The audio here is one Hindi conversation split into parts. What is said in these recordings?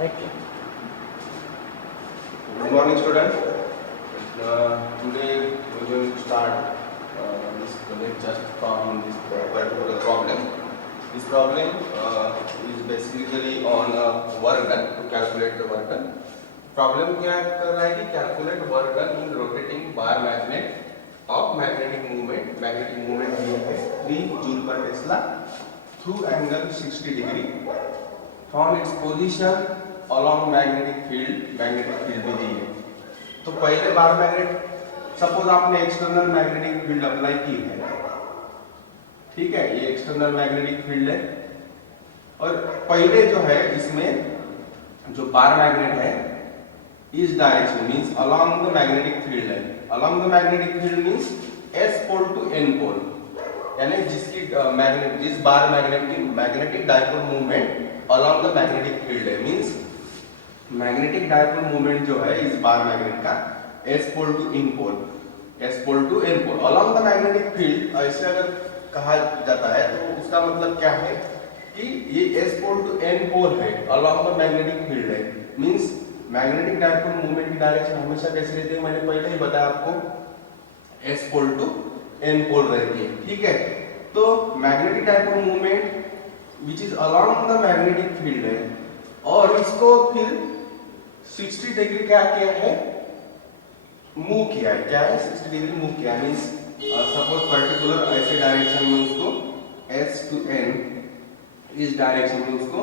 Good morning, students. Today we will start this lecture from this particular problem. This problem is basically on work done, to calculate the work done. Problem क्या कर रहा है कि calculate work done in rotating bar magnet of magnetic movement. Magnetic movement ये है 3 joule per Tesla through angle 60 degree. Found its position along magnetic field भी दी है। तो पहले बार मैग्नेट, सपोज आपने एक्सटर्नल मैग्नेटिक फील्ड अप्लाई की है, ठीक है, ये एक्सटर्नल मैग्नेटिक फील्ड है, और पहले जो है इसमें जो बार मैग्नेट है इस direction means along the magnetic field है। Along the magnetic field means S pole to N pole, यानी जिसकी जिस बार मैग्नेट की magnetic dipole movement along the magnetic field है, मींस मैग्नेटिक डायपोल मूवमेंट जो है इस बार मैग्नेट का S pole to N pole, S pole to N pole along the magnetic field. ऐसे अगर कहा जाता है तो उसका मतलब क्या है कि ये S pole to N pole है, अलोंग द मैग्नेटिक फील्ड है, मींस मैग्नेटिक डायपोल मूवमेंट की डायरेक्शन हमेशा कैसे रहती है, मैंने पहले ही बताया आपको, S pole to N pole रहती है, ठीक है। तो magnetic dipole movement which is along the magnetic field है, और इसको फिर 60 डिग्री क्या किया है, मूव किया है। क्या है, 60 डिग्री मूव किया है, मींस सपोज पर्टिकुलर ऐसे डायरेक्शन में उसको एस टू एन इस डायरेक्शन में उसको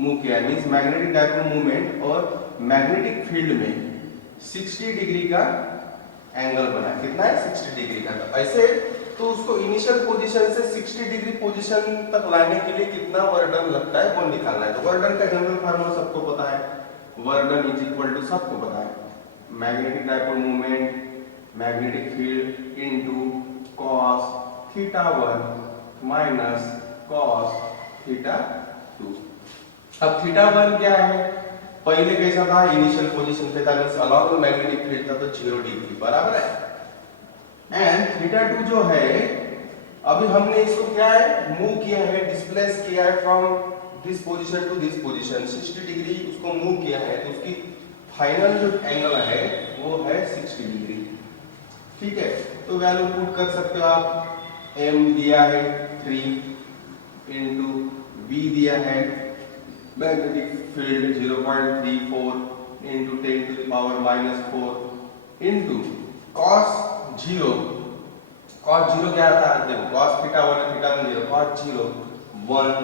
मूव किया है, मींस मैग्नेटिक डायपोल मूवमेंट और मैग्नेटिक फील्ड में 60 डिग्री का एंगल बना है। कितना है, 60 डिग्री का। तो ऐसे तो उसको इनिशियल पोजीशन से 60 डिग्री पोजीशन तक लाने के लिए कितना वर्क डन लगता है वो निकालना है। तो वर्क डन का जनरल फार्मूला सबको पता है, work done is equal to, सबको पता है, magnetic dipole movement magnetic field into cos theta 1 minus cos theta 2। अब थीटा 1 क्या है, पहले कैसा था, इनिशियल पोजीशन पे था, means along the magnetic field था, तो 0 डिग्री बराबर है। एंड थीटा 2 जो है, अभी हमने इसको क्या है, मूव किया है, डिस्प्लेस किया है from this position to this position, 60 degree उसको मूव किया है, तो उसकी फाइनल जो एंगल है वो है 60 डिग्री, ठीक है। तो वैल्यू पुट कर सकते हो आप, m दिया है 3 इनटू v दिया है magnetic field 0.34 into 10 to the power -4 into cos 0 क्या आता है, देखो cos थीटा 1 है, theta 1 0, cos 0 1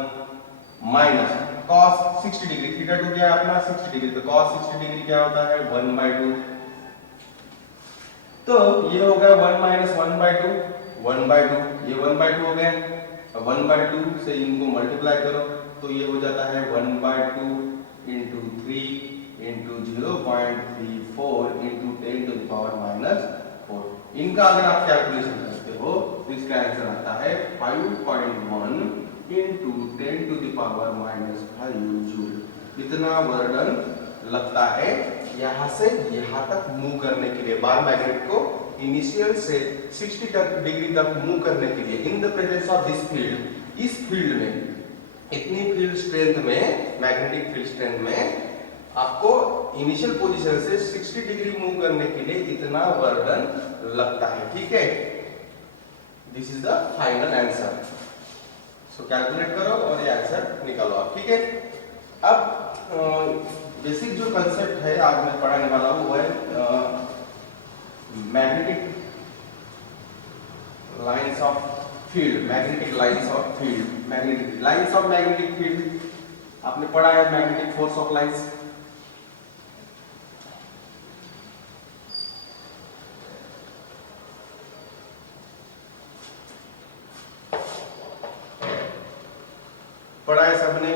minus cos 60 degree, theta 2 क्या है अपना 60 डिग्री, तो cos 60 डिग्री क्या होता है 1/2। तो ये हो गया 1 माइनस 1/2, 1/2, ये 1/2 हो गया। 1/2 से इनको मल्टीप्लाई करो तो ये हो जाता है 1/2 into 3 into 0.34 into 10 to the power -4। इनका अगर आप कैलकुलेशन करते हो तो इसका आंसर आता है 5.1 into 10 to the power -5 joule. इतना वर्क डन लगता है यहाँ से यहाँ तक मूव करने के लिए, बार मैग्नेट को इनिशियल से 60 डिग्री तक मूव करने के लिए in the presence of this field. इस फील्ड में, इतनी फील्ड स्ट्रेंथ में, मैग्नेटिक फील्ड स्ट्रेंथ में आपको इनिशियल पोजीशन से 60 डिग्री मूव करने के लिए इतना वर्क डन लगता है, ठीक है। This is the final answer. So calculate करो और ये आंसर निकालो आप, ठीक है। अब बेसिक जो कंसेप्ट है आज मैं पढ़ाने वाला हूँ वो है magnetic lines of field, magnetic lines of field, magnetic lines of magnetic field आपने पढ़ा है, मैग्नेटिक फोर्स ऑफ लाइंस। पढ़ा है सबने,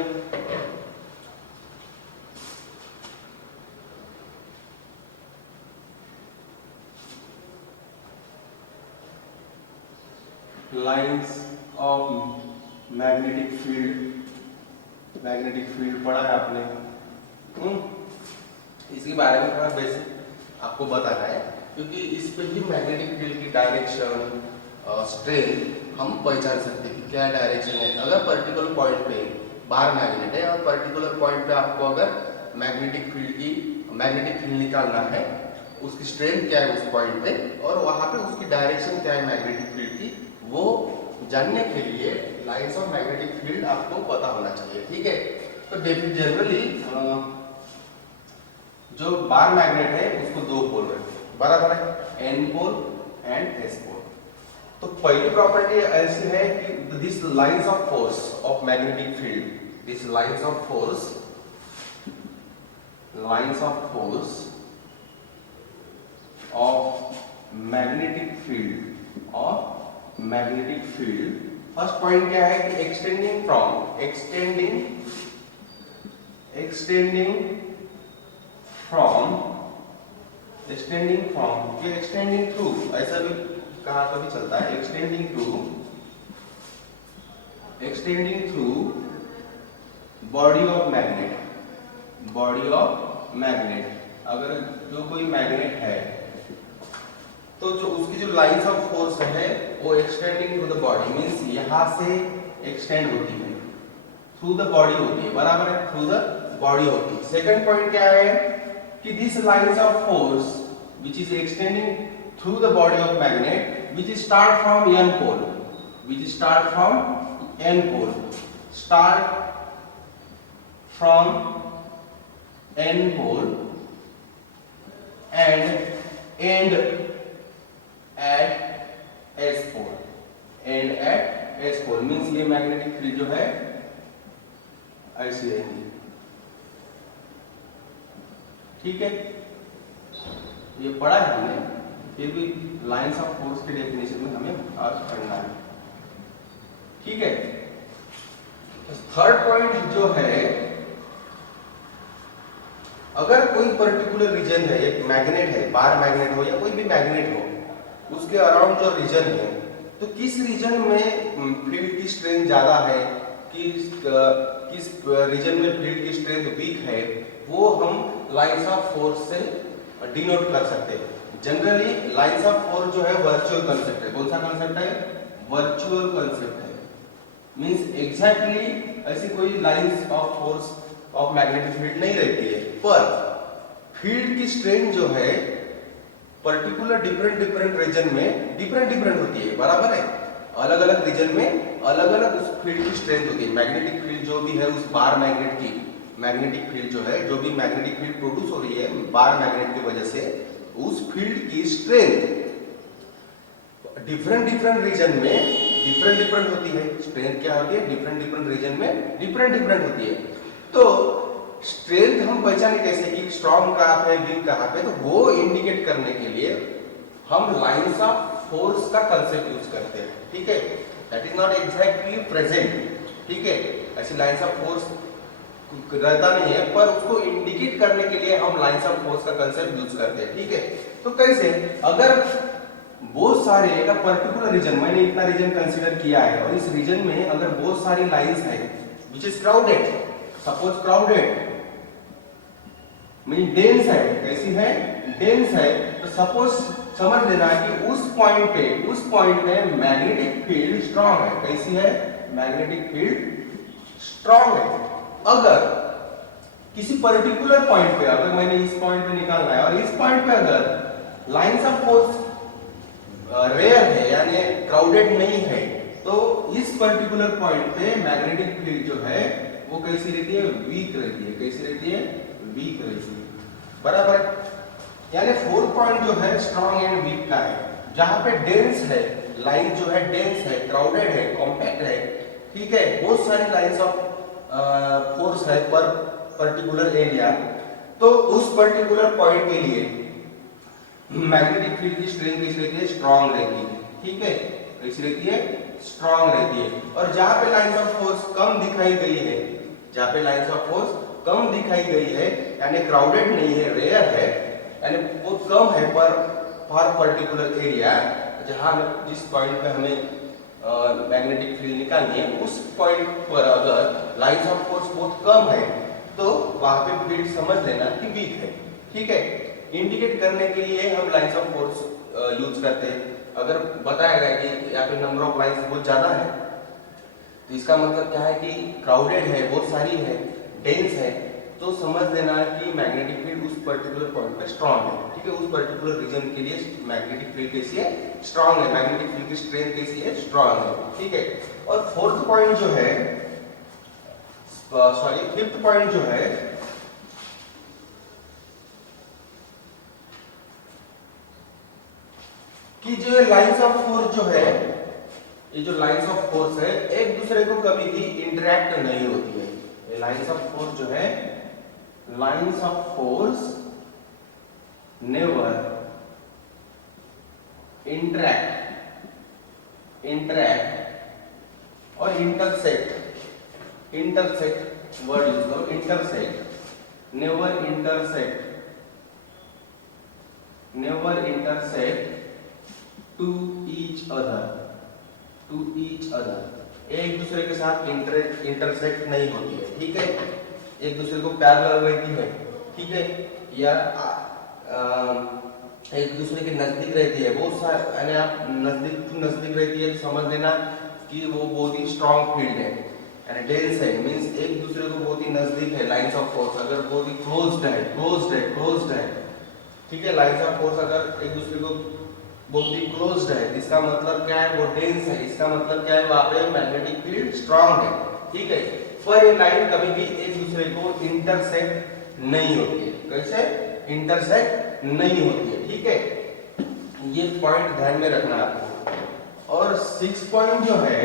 lines of magnetic field, magnetic field पढ़ा है आपने। इसके बारे में थोड़ा बेसिक आपको बताना है, क्योंकि इस पे ही मैग्नेटिक फील्ड की डायरेक्शन, स्ट्रेंथ हम पहचान सकते हैं कि क्या डायरेक्शन है। अगर पर्टिकुलर पॉइंट पे बार मैग्नेट है और पर्टिकुलर पॉइंट पे आपको अगर मैग्नेटिक फील्ड निकालना है, उसकी स्ट्रेंथ क्या है उस पॉइंट पे, और वहां पे उसकी डायरेक्शन क्या है मैग्नेटिक फील्ड की, वो जानने के लिए लाइंस ऑफ मैग्नेटिक फील्ड आपको पता होना चाहिए। ठीक है, तो जनरली जो बार मैग्नेट है उसको दो पोल रहते हैं, बराबर है, N pole and S pole. तो पहली प्रॉपर्टी ऐसी है कि this lines of force of magnetic field, this lines of force of magnetic field, first point क्या है कि एक्सटेंडिंग फ्रॉम एक्सटेंडिंग थ्रू, ऐसा भी कहा तो भी चलता है, extending through body of magnet. अगर जो कोई मैग्नेट है तो जो उसकी जो लाइंस ऑफ फोर्स है वो extending through the body, means यहां से एक्सटेंड होती है, थ्रू द बॉडी होती है, बराबर है, थ्रू द बॉडी होती है। सेकंड पॉइंट क्या है कि this lines of force which is extending through the body of magnet, which start from n pole, and end at s pole, means ये मैग्नेटिक फील्ड जो है ऐसी रहेगी। ठीक है, ये पढ़ा है हमने, फिर भी लाइंस ऑफ फोर्स के डेफिनेशन में हमें आज पढ़ना है। ठीक है, थर्ड पॉइंट जो है, अगर कोई पर्टिकुलर रीजन है, एक मैग्नेट है, बार मैग्नेट हो या कोई भी मैग्नेट हो, उसके अराउंड जो रीजन है, तो किस रीजन में फील्ड की स्ट्रेंथ ज्यादा है, किस रीजन में फील्ड की स्ट्रेंथ वीक है, वो हम लाइंस ऑफ फोर्स से डिनोट कर सकते हैं। जनरली लाइंस ऑफ फोर्स जो है वर्चुअल कंसेप्ट है। कौन सा कंसेप्ट है? वर्चुअल कंसेप्ट है, मींस एग्जैक्टली ऐसी कोई lines of force of magnetic field नहीं रहती है, पर फील्ड की स्ट्रेंथ जो है पर्टिकुलर डिफरेंट रीजन में डिफरेंट होती है, बराबर है, अलग अलग रीजन में अलग अलग उस फील्ड की स्ट्रेंथ होती है। मैग्नेटिक फील्ड जो भी है उस बार मैग्नेट की, मैग्नेटिक फील्ड जो है, जो भी मैग्नेटिक फील्ड प्रोड्यूस हो रही है बार मैग्नेट की वजह से, उस फील्ड की स्ट्रेंथ डिफरेंट रीजन में डिफरेंट होती है। स्ट्रेंथ क्या होती है? डिफरेंट रीजन में डिफरेंट होती है। तो स्ट्रेंथ हम पहचाने कैसे कि स्ट्रॉन्ग कहाँ पे, वीक कहाँ पे, तो वो इंडिकेट करने के लिए हम लाइंस ऑफ फोर्स का कंसेप्ट यूज करते हैं। ठीक है, that is not exactly present. ठीक है, ऐसी लाइंस ऑफ फोर्स रहता नहीं है, पर उसको इंडिकेट करने के लिए हम लाइंस ऑफ फोर्स का कंसेप्ट यूज करते हैं। ठीक है, तो कैसे, अगर बहुत सारे एक पर्टिकुलर रीजन, मैंने इतना रीजन कंसीडर किया है, और इस रीजन में अगर बहुत सारी लाइंस है which is crowded, suppose crowded mean dense है, कैसी है? डेंस है, तो सपोज समझ लेना कि उस पॉइंट पे मैग्नेटिक फील्ड स्ट्रांग है। कैसी है? मैग्नेटिक फील्ड स्ट्रांग है। अगर किसी पर्टिकुलर पॉइंट पे, अगर मैंने इस पॉइंट पे निकालना है और इस पॉइंट पे अगर लाइंस ऑफ फोर्स रेयर है यानी क्राउडेड नहीं है, तो इस पर्टिकुलर पॉइंट पे मैग्नेटिक फील्ड जो है वो कैसी रहती है? वीक रहती है। कैसी रहती है? वीक रहती है, बराबर। यानी फोर्थ पॉइंट जो है स्ट्रॉन्ग एंड वीक का है। जहां पे डेंस है, लाइन जो है डेंस है, क्राउडेड है, कॉम्पैक्ट है, ठीक है, बहुत सारी लाइंस ऑफ फोर्स है पर पर्टिकुलर एरिया, तो उस पर्टिकुलर पॉइंट के लिए मैग्नेटिक फील्ड की स्ट्रेंथ कैसी रहती है? स्ट्रॉन्ग रहती है। ठीक है, कैसी रहती है? स्ट्रॉन्ग रहती है। और जहां पे लाइंस ऑफ फोर्स कम दिखाई गई है, जहां पे लाइंस ऑफ फोर्स कम दिखाई गई है यानी क्राउडेड नहीं है, रेयर है, यानी बहुत कम है पर फॉर पर्टिकुलर एरिया, जहां जिस पॉइंट पे हमें मैग्नेटिक फील्ड निकालनी है, उस पॉइंट पर अगर लाइंस ऑफ फोर्स बहुत कम है तो वहां पे फील्ड समझ लेना कि वीक है। ठीक है, इंडिकेट करने के लिए हम लाइंस ऑफ फोर्स यूज करते हैं। अगर बताया गया कि यहाँ पे नंबर ऑफ लाइंस बहुत ज्यादा है, तो इसका मतलब क्या है कि क्राउडेड है, बहुत सारी है, डेंस है, तो समझ लेना कि मैग्नेटिक फील्ड उस पर्टिकुलर पॉइंट पे स्ट्रांग है, ठीक है, उस पर्टिकुलर रीजन के लिए मैग्नेटिक फील्ड कैसी है, स्ट्रांग है, मैग्नेटिक फील्ड की स्ट्रेंथ कैसी है, स्ट्रांग है, ठीक है। और फोर्थ पॉइंट जो है, सॉरी फिफ्थ पॉइंट जो है, कि जो लाइंस ऑफ फोर्स जो है, ये जो लाइंस ऑफ फोर्स है एक दूसरे को कभी भी इंटरेक्ट नहीं होती है। ये लाइंस ऑफ फोर्स जो है, lines of force never interact और इंटरसेक्ट, इंटरसेक्ट वर्ड यूज करो, intersect, never intersect to each other, एक दूसरे के साथ इंटरसेक्ट नहीं होती है, ठीक है, एक दूसरे को पैरेलल रहती है, ठीक है, या एक दूसरे के नजदीक रहती है, बहुत सारे यानी आप नजदीक रहती है तो समझ लेना कि वो बहुत ही स्ट्रॉन्ग फील्ड है, यानी डेंस है, मींस एक दूसरे को बहुत ही नजदीक है। लाइंस ऑफ फोर्स अगर बहुत ही क्लोज्ड है, ठीक है, लाइंस ऑफ फोर्स अगर एक दूसरे को बहुत ही क्लोज्ड है, इसका मतलब क्या है, वो डेंस है, इसका मतलब क्या है, वहां पे मैग्नेटिक फील्ड स्ट्रांग है, ठीक है। पर ये लाइन कभी भी एक दूसरे को इंटरसेक्ट नहीं होती है, कैसे इंटरसेक्ट नहीं होती है, ठीक है, ये पॉइंट ध्यान में रखना है आपको। और 6 पॉइंट जो है,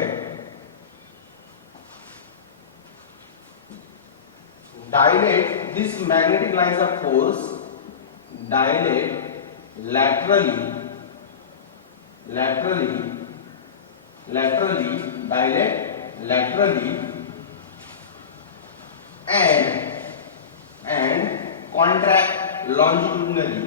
dilate this magnetic lines of force, dilate laterally, dilate laterally and contract longitudinally,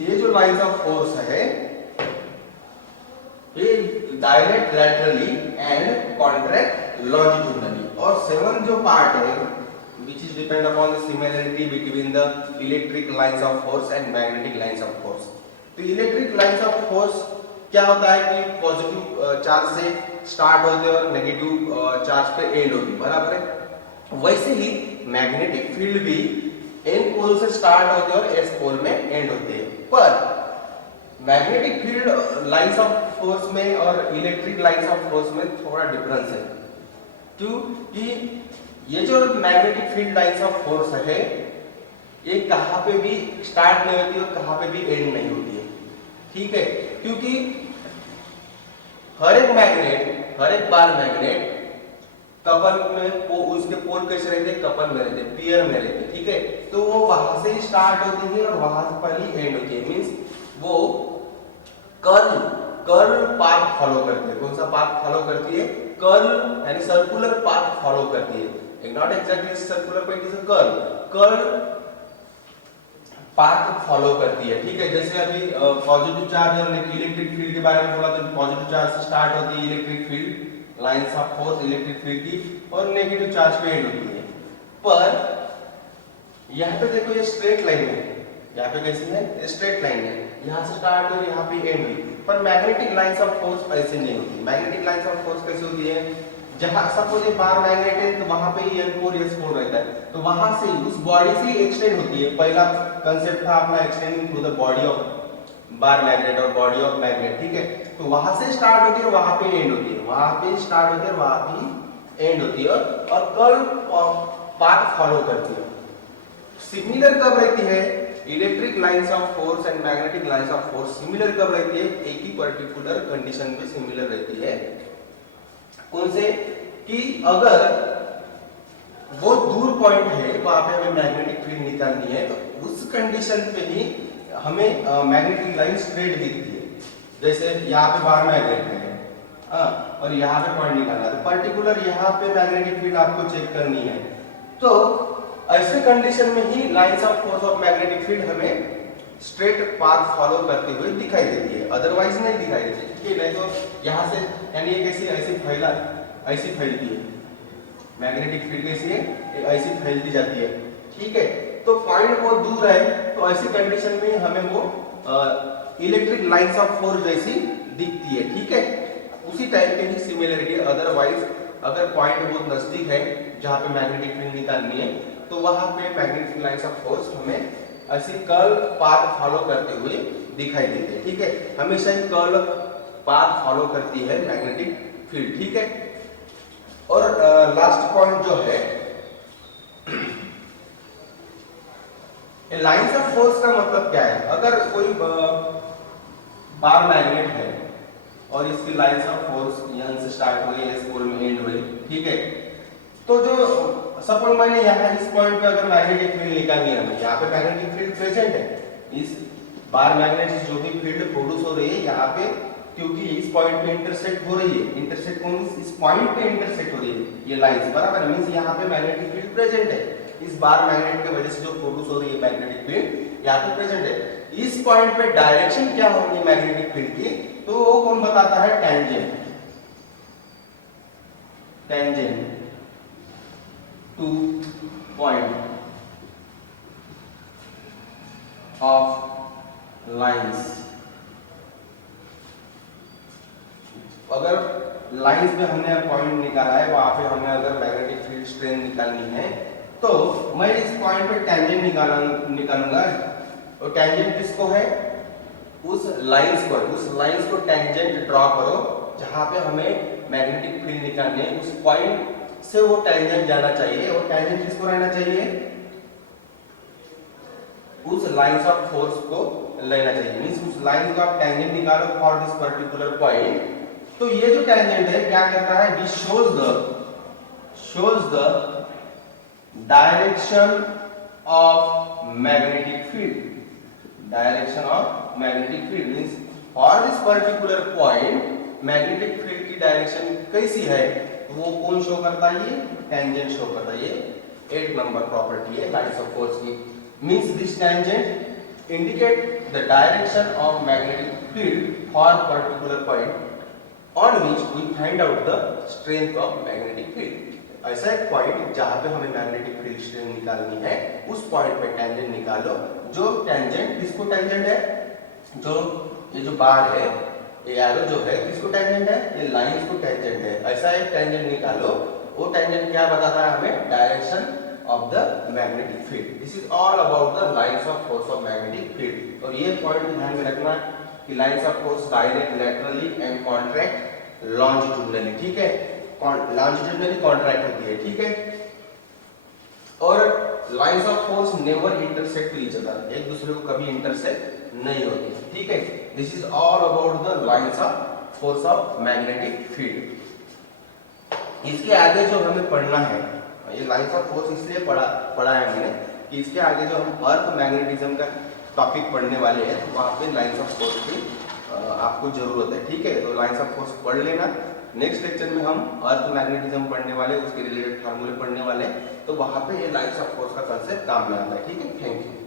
ये जो लाइंस ऑफ फोर्स है, ये डायरेक्ट लैटरली एंड कॉन्ट्रैक्ट लॉन्जिट्यूडनली। और 7 जो पार्ट है, which is depend upon the similarity between the electric lines of force and magnetic lines of force। तो इलेक्ट्रिक लाइंस ऑफ फोर्स क्या होता है कि पॉजिटिव चार्ज से स्टार्ट होते हैं और नेगेटिव चार्ज पे एंड होती है, बराबर है। वैसे ही मैग्नेटिक फील्ड भी एन पोल से स्टार्ट होते हैं और एस पोल में एंड होते हैं। पर magnetic field lines of force में और इलेक्ट्रिक लाइंस ऑफ फोर्स में थोड़ा डिफरेंस है, क्योंकि ये जो magnetic field lines of force है, ये कहां पे भी स्टार्ट नहीं होती और कहां पे भी एंड नहीं होती है, ठीक है, क्योंकि हर एक बार मैग्नेट कपल में उसके पोल कैसे रहते हैं, कपल में रहते हैं, पेयर में रहते हैं, ठीक है। तो वो वहां से ही स्टार्ट होती है और वहां से पहले एंड होती है, मींस वो कर्ल पाथ फॉलो करती है। कौन सा पाथ फॉलो करती है, कर्ल यानी सर्कुलर पाथ फॉलो करती है, not exactly circular but it is a curl path follow करती है, ठीक है। जैसे अभी पॉजिटिव चार्ज और इलेक्ट्रिक फील्ड के बारे में बोला, तो पॉजिटिव चार्ज से स्टार्ट होती है electric field lines of force electric field की, और नेगेटिव चार्ज पे एंड होती है। पर यहाँ पे देखो ये स्ट्रेट लाइन है, यहाँ पे कैसी है, स्ट्रेट लाइन है, यहाँ से स्टार्ट हुई यहाँ पे एंड हुई। पर मैग्नेटिक लाइंस ऑफ फोर्स ऐसे नहीं होती। मैग्नेटिक लाइंस ऑफ फोर्स कैसे होती है, जहां सपोज ये बार मैग्नेट है तो वहां पे N4 S4 रहता है, तो वहां से उस बॉडी से एक्सटेंड होती है। पहला कांसेप्ट था अपना extending through the body of bar magnet और बॉडी ऑफ मैग्नेट, ठीक है। तो वहां से स्टार्ट होती है और वहां पे एंड होती है, वहां पे स्टार्ट होती है और वहां पे एंड होती है, और कर्व पाथ फॉलो करती है। सिमिलर कब रहती है, electric lines of force and magnetic lines of force similar कब रहती है, एक ही पर्टिकुलर कंडीशन पे सिमिलर रहती है। कौन से, कि अगर वो दूर पॉइंट है वहां पे हमें मैग्नेटिक फील्ड निकालनी है, तो उस कंडीशन पे ही हमें मैग्नेटिक लाइन स्ट्रेट दिखती है। जैसे यहाँ पे बार मैग्नेट है और यहाँ पे पॉइंट निकालना है, तो पर्टिकुलर यहाँ पे मैग्नेटिक फील्ड आपको चेक करनी है, तो ऐसे कंडीशन में ही lines of force of magnetic field हमें स्ट्रेट पाथ फॉलो करते हुए दिखाई देती है, अदरवाइज नहीं दिखाई देती, ठीक है। नहीं तो यहाँ से यानी ये कैसी ऐसी फैलती है, मैग्नेटिक फील्ड कैसी है, ऐसी फैलती जाती है, ठीक है। तो पॉइंट बहुत दूर है, तो ऐसी कंडीशन में हमें वो इलेक्ट्रिक लाइंस ऑफ फोर्स जैसी दिखती है, ठीक है। उसी टाइप की ही सिमिलरिटी। अदरवाइज अगर पॉइंट बहुत नजदीक है जहां पे मैग्नेटिक फील्ड निकालनी है तो वहां पे मैग्नेटिक लाइंस ऑफ फोर्स हमें ऐसी कर्व पाथ फॉलो करते हुए दिखाई देते हैं, ठीक है। हमेशा ही कर्व पाथ फॉलो करती है मैग्नेटिक फील्ड, ठीक है। और लास्ट पॉइंट जो है, लाइंस ऑफ फोर्स का मतलब क्या है। अगर कोई बार मैग्नेट है और इसकी लाइंस ऑफ फोर्स यहां से स्टार्ट हुई, एस पोल में एंड हुई, ठीक है। तो जो सपोज मैंने यहाँ इस पॉइंट पे अगर मैग्नेटिक फील्ड निकालनी है, यहाँ पे मैग्नेटिक फील्ड प्रेजेंट है, इस बार मैग्नेट से जो भी फील्ड प्रोड्यूस हो रही है यहाँ पे, क्योंकि इस पॉइंट पे इंटरसेक्ट हो रही है, इंटरसेक्ट मींस इस पॉइंट पे इंटरसेक्ट हो रही है ये लाइंस, बराबर मींस यहाँ पे मैग्नेटिक फील्ड प्रेजेंट है। इस बार मैग्नेट की वजह से जो प्रोड्यूस हो रही है मैग्नेटिक फील्ड यहाँ पे प्रेजेंट है। इस पॉइंट पे डायरेक्शन क्या होगी मैग्नेटिक फील्ड की, तो वो कौन बताता है, tangent, tangent two point of lines. अगर लाइंस में हमने पॉइंट निकाला है, वहां पे हमें अगर मैग्नेटिक फील्ड स्ट्रेंथ निकालनी है तो मैं इस पॉइंट पे टेंजेंट निकालूंगा। और टेंजेंट किसको है, उस लाइंस को टेंजेंट ड्रॉ करो जहां पे हमें मैग्नेटिक फील्ड निकालनी है। उस पॉइंट से वो टेंजेंट जाना चाहिए और टेंजेंट किसको रहना चाहिए, उस लाइंस ऑफ फोर्स को लेना चाहिए। मींस उस लाइन को आप टेंजेंट निकालो फॉर दिस पर्टिकुलर पॉइंट। तो ये जो टेंजेंट है क्या करता है, this shows the direction of magnetic field, direction of magnetic field means for this particular point magnetic field की डायरेक्शन कैसी है, वो कौन शो करता है, ये टेंजेंट शो करता है। ये 8 नंबर प्रॉपर्टी है लाइंस ऑफ फोर्स की। Means this tangent indicate the direction of magnetic field for particular point on which we find out the strength of magnetic field। ऐसा एक पॉइंट जहां पे हमें मैग्नेटिक फील्ड स्ट्रेंथ निकालनी है, उस पॉइंट पे टेंजेंट निकालो। जो टेंजेंट किसको टेंजेंट है, जो ये जो बार है, ये एरो जो है किसको टेंजेंट है, ये लाइंस को टेंजेंट है। ऐसा एक टेंजेंट निकालो, वो टेंजेंट क्या बताता है हमें, direction of the magnetic field. This is all about the lines of force of magnetic field. और ये पॉइंट ध्यान में रखना कि lines of force direct, laterally and contract longitudinally, ठीक है। लॉन्जिट्यूडनली कॉन्ट्रैक्ट होती है, ठीक है। और lines of force never intersect each other, एक दूसरे को कभी इंटरसेक्ट नहीं होती, ठीक है। This is all about the lines of force of magnetic field. इसके आगे जो हमें पढ़ना है, ये लाइंस ऑफ फोर्स इसलिए पढ़ा है हमने कि इसके आगे जो हम अर्थ मैग्नेटिज्म का टॉपिक पढ़ने वाले हैं, वहां पे लाइंस ऑफ फोर्स की आपको जरूरत है, ठीक है। तो लाइंस ऑफ फोर्स पढ़ लेना। नेक्स्ट लेक्चर में हम अर्थ मैग्नेटिज्म पढ़ने वाले, उसके रिलेटेड फार्मूले पढ़ने वाले हैं, तो वहां पे ये लाइंस ऑफ फोर्स का कंसेप्ट काम में आता है, ठीक है। Thank you.